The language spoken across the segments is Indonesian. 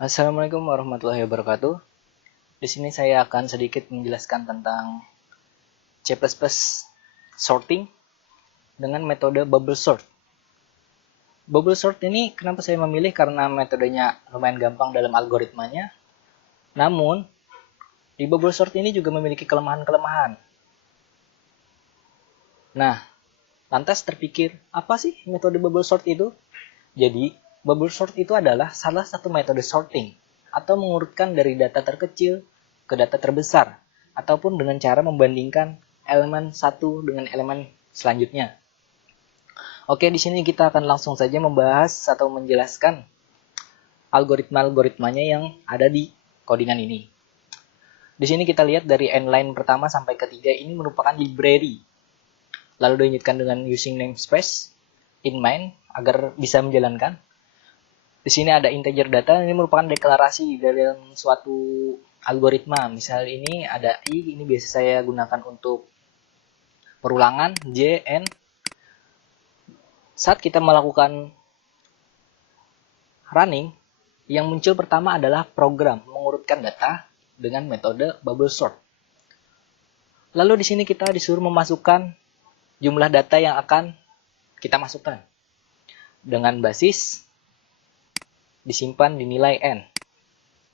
Assalamualaikum warahmatullahi wabarakatuh. Di sini saya akan sedikit menjelaskan tentang C++ sorting dengan metode bubble sort. Bubble sort ini kenapa saya memilih, karena metodenya lumayan gampang dalam algoritmanya. Namun, di bubble sort ini juga memiliki kelemahan-kelemahan. Nah, lantas terpikir, apa sih metode bubble sort itu? Jadi, bubble sort itu adalah salah satu metode sorting atau mengurutkan dari data terkecil ke data terbesar, ataupun dengan cara membandingkan elemen satu dengan elemen selanjutnya. Oke, di sini kita akan langsung saja membahas atau menjelaskan algoritma-algoritmanya yang ada di codingan ini. Di sini kita lihat dari n-line pertama sampai ketiga ini merupakan library. Lalu dilanjutkan dengan using namespace in main agar bisa menjalankan. Di sini ada integer data, ini merupakan deklarasi dalam suatu algoritma. Misal ini ada i, ini biasa saya gunakan untuk perulangan, j, n. Saat kita melakukan running, yang muncul pertama adalah program mengurutkan data dengan metode bubble sort. Lalu di sini kita disuruh memasukkan jumlah data yang akan kita masukkan dengan basis disimpan di nilai n,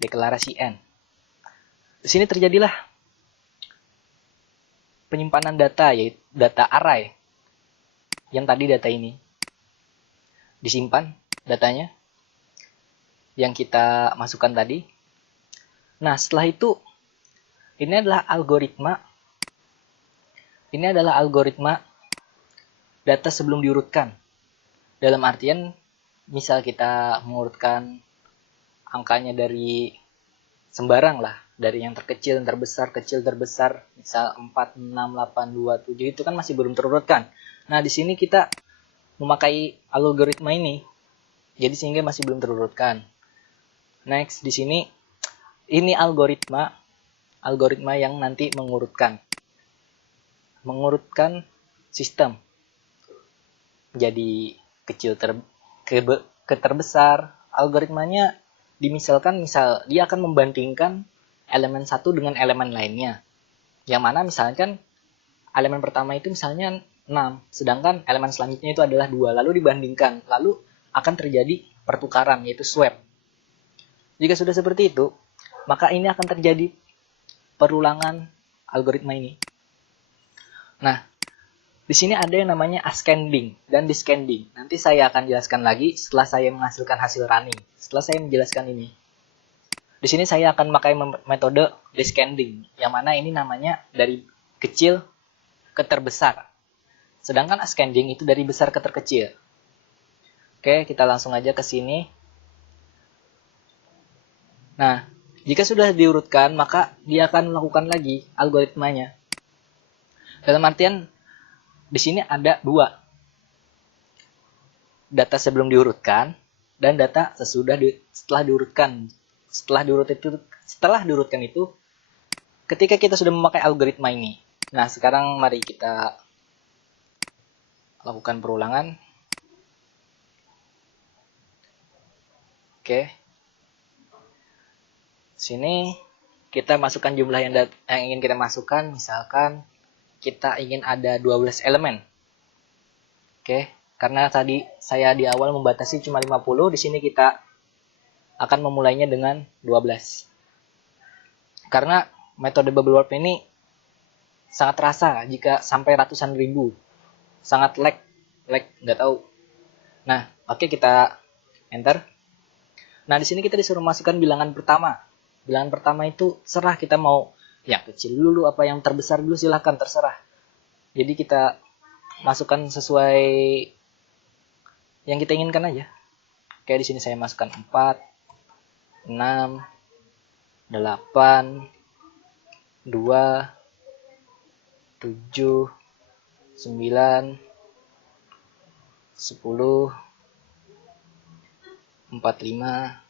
deklarasi n. Di sini terjadilah penyimpanan data, yaitu data array. Yang tadi data ini disimpan datanya yang kita masukkan tadi. Nah, setelah itu ini adalah algoritma data sebelum diurutkan. Dalam artian, misal kita mengurutkan angkanya dari sembarang lah, dari yang terkecil, yang terbesar, kecil, terbesar, misal 4, 6, 8, 2, 7, itu kan masih belum terurutkan. Nah, di sini kita memakai algoritma ini, jadi sehingga masih belum terurutkan. Next, di sini ini algoritma yang nanti mengurutkan sistem. Jadi kecil ke terbesar. Algoritmanya dimisalkan, misal dia akan membandingkan elemen satu dengan elemen lainnya. Yang mana misalkan elemen pertama itu misalnya 6, sedangkan elemen selanjutnya itu adalah 2, lalu dibandingkan, lalu akan terjadi pertukaran, yaitu swap. Jika sudah seperti itu, maka ini akan terjadi perulangan algoritma ini. Nah, di sini ada yang namanya ascending dan descending. Nanti saya akan jelaskan lagi setelah saya menghasilkan hasil running. Setelah saya menjelaskan ini. Di sini saya akan memakai metode descending, yang mana ini namanya dari kecil ke terbesar. Sedangkan ascending itu dari besar ke terkecil. Oke, kita langsung aja ke sini. Nah, jika sudah diurutkan, maka dia akan melakukan lagi algoritmanya. Dalam artian, di sini ada dua. Data sebelum diurutkan dan data setelah diurutkan. Setelah diurutkan itu, ketika kita sudah memakai algoritma ini. Nah, sekarang mari kita lakukan perulangan. Oke. Sini kita masukkan jumlah yang ingin kita masukkan, misalkan kita ingin ada 12 elemen. Oke, karena tadi saya di awal membatasi cuma 50, di sini kita akan memulainya dengan 12. Karena metode bubble warp ini sangat terasa jika sampai ratusan ribu. Sangat lag, nggak tahu. Nah, oke, kita enter. Nah, di sini kita disuruh masukkan bilangan pertama. Bilangan pertama itu serah kita mau yang kecil dulu apa yang terbesar dulu, silahkan, terserah. Jadi kita masukkan sesuai yang kita inginkan aja. Oke, di sini saya masukkan 4, 6, 8, 2, 7, 9, 10, 45,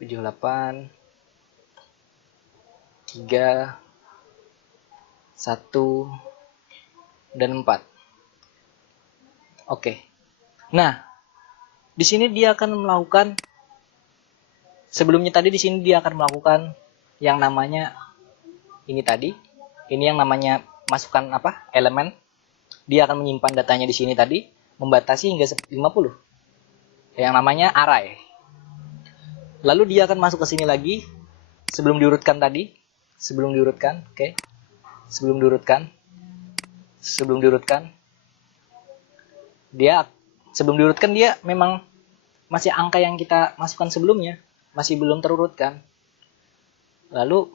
78, 3, 1, dan 4. Oke. Nah, di sini dia akan melakukan Sebelumnya tadi di sini dia akan melakukan yang namanya ini tadi. Ini yang namanya masukkan apa? Elemen. Dia akan menyimpan datanya di sini tadi, membatasi hingga 50. Yang namanya array. Lalu dia akan masuk ke sini lagi sebelum diurutkan tadi. Sebelum diurutkan, oke. Sebelum diurutkan. Sebelum diurutkan dia memang masih angka yang kita masukkan sebelumnya, masih belum terurutkan. Lalu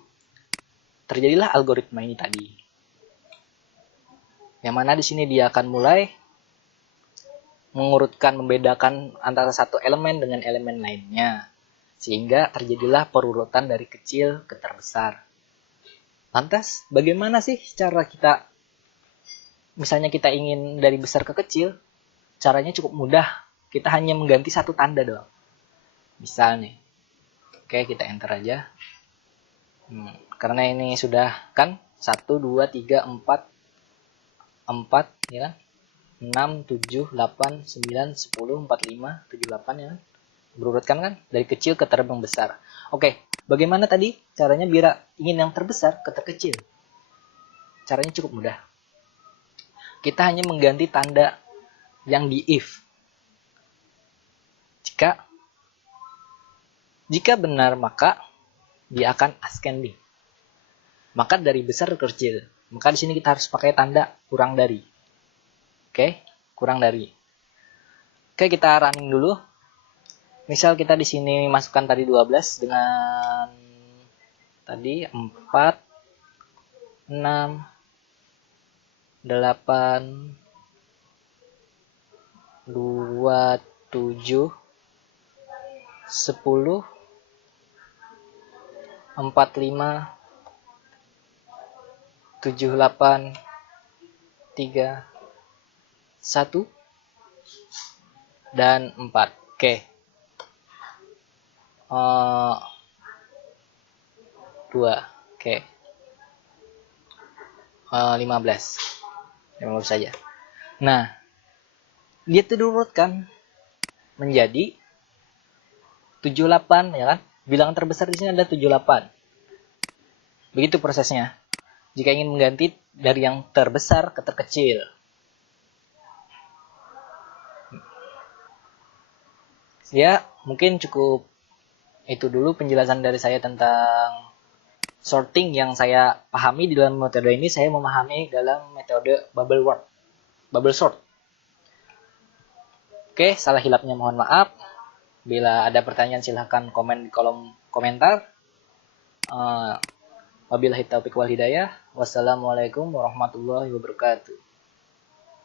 terjadilah algoritma ini tadi. Yang mana di sini dia akan mulai mengurutkan, membedakan antara satu elemen dengan elemen lainnya. Sehingga terjadilah perurutan dari kecil ke terbesar. Lantas, bagaimana sih cara kita, misalnya kita ingin dari besar ke kecil, caranya cukup mudah. Kita hanya mengganti satu tanda doang. Misal nih, oke kita enter aja. Karena ini sudah kan 1, 2, 3, 4, ya kan? 6, 7, 8, 9, 10, 45, 7, 8 ya kan? Berurutkan kan? Dari kecil ke terbesar. Oke, bagaimana tadi caranya biar ingin yang terbesar ke terkecil? Caranya cukup mudah. Kita hanya mengganti tanda yang di if. Jika benar maka dia akan ascending. Maka dari besar ke kecil. Maka di sini kita harus pakai tanda kurang dari. Oke, kurang dari. Oke, kita running dulu. Misal kita di sini masukkan tadi 12 dengan tadi 4, 6, 8, 2, 7, 10, 45, 78, 3, 1, dan 4. Oke. 2. Oke. 15 saja. Nah, dia diurutkan menjadi 78 ya kan? Bilangan terbesar di sini adalah 78. Begitu prosesnya. Jika ingin mengganti dari yang terbesar ke terkecil. Ya, mungkin cukup itu dulu penjelasan dari saya tentang sorting yang saya pahami di dalam metode ini. Saya memahami dalam metode bubble sort. Oke, salah hilapnya mohon maaf. Bila ada pertanyaan silahkan komen di kolom komentar. Wabillahi taufiq wal hidayah. Wassalamualaikum warahmatullahi wabarakatuh.